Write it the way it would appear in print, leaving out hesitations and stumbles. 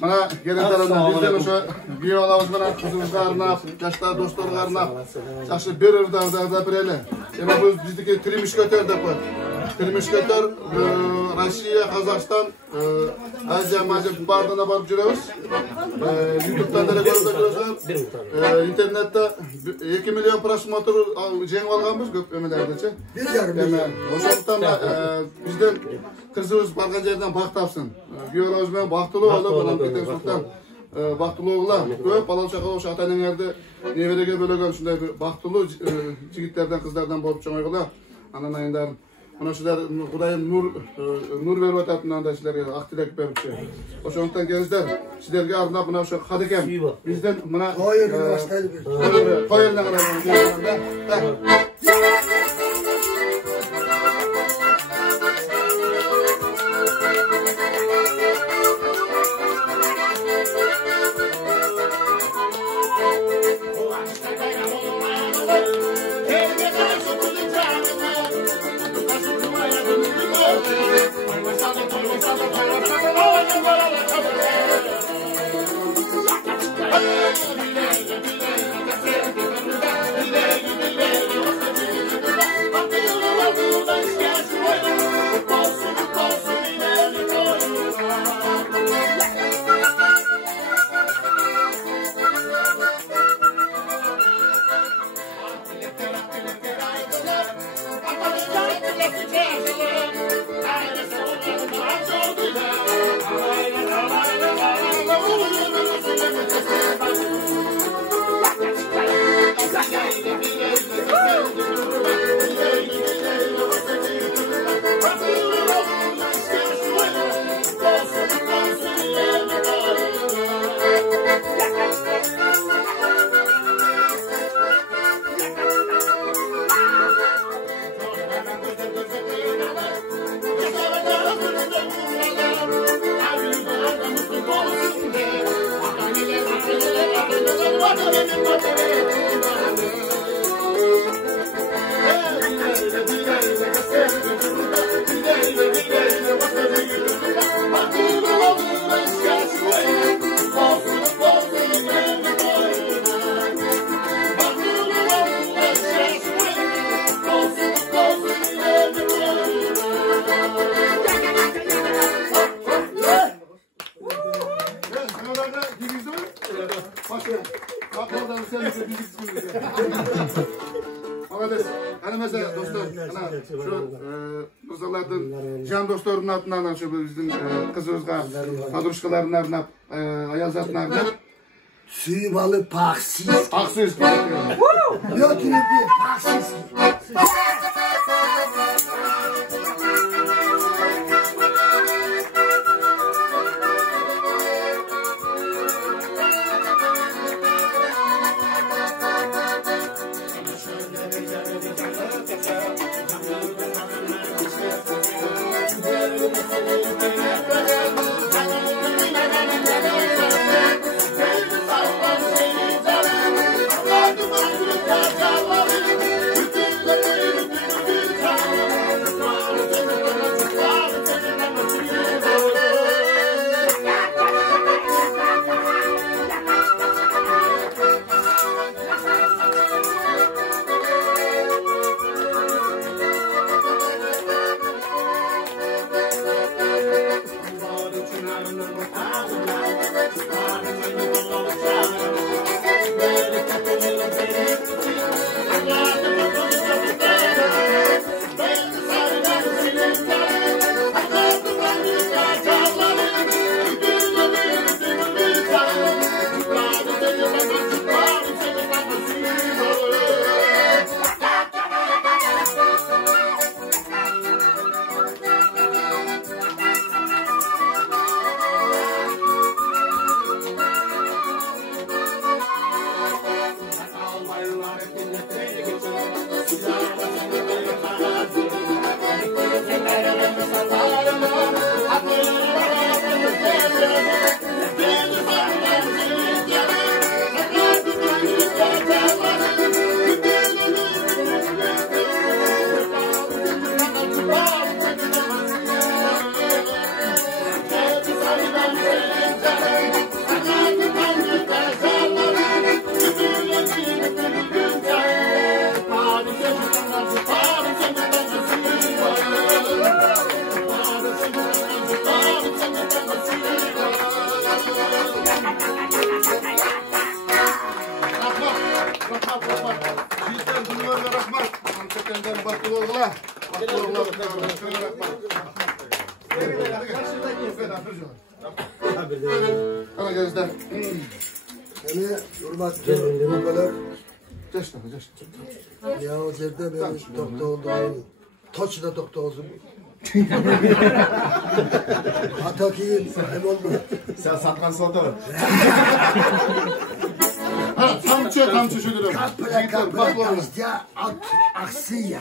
Mana gelin tarafından bizden o'sha giyolavuz bilan qizimizga arnab, yoshlar do'stlarga arnab, yaxshi berarda birayli. Yana biz bizniki Trimishga o'tar deb qo'y. Trimishga o'tar Rossiya, Qozog'iston, Aziya majib bardana borib yuramiz. YouTube'dan da ko'rib turasizlar. Internetda 2 million prosmotr jeng olganmiz ko'p o'milardacha. O'shadan bizden qizimiz borgan yerdan baxt topsin. Giyolavuz bilan baxtli bo'lib, bolam ketgan baxtli o'g'lar ko'p palov chaqaloq o'sha ota-onanglarni nevaraga bo'lagan shunday bir baxtli yigitlardan qizlardan bo'lib cho'ng'aylar. Ananaylar mana shular Xudoyim nur berib o'tadigan sizlarga aqtilak beribdi. O'shandan kelingizlar, sizlarga arnab mana shu hadikam bizdan mana qo'yilgan Can dostlarının adından şu bizim kızımızga adruşkalarını arnab, ayazatını arnab. Suyu balı paksiz. Paksiz. Yok yine bir paksiz. Ana gözler. Yani hürmetli gruplar. Geçti. Ya o yerde benim doktor olduğum. Taç da doktor oldum. Ataki'nin hem oldu. Sen satkan sonda mı? Ha, kamçı şu durum. Kapıya taşta aksiya.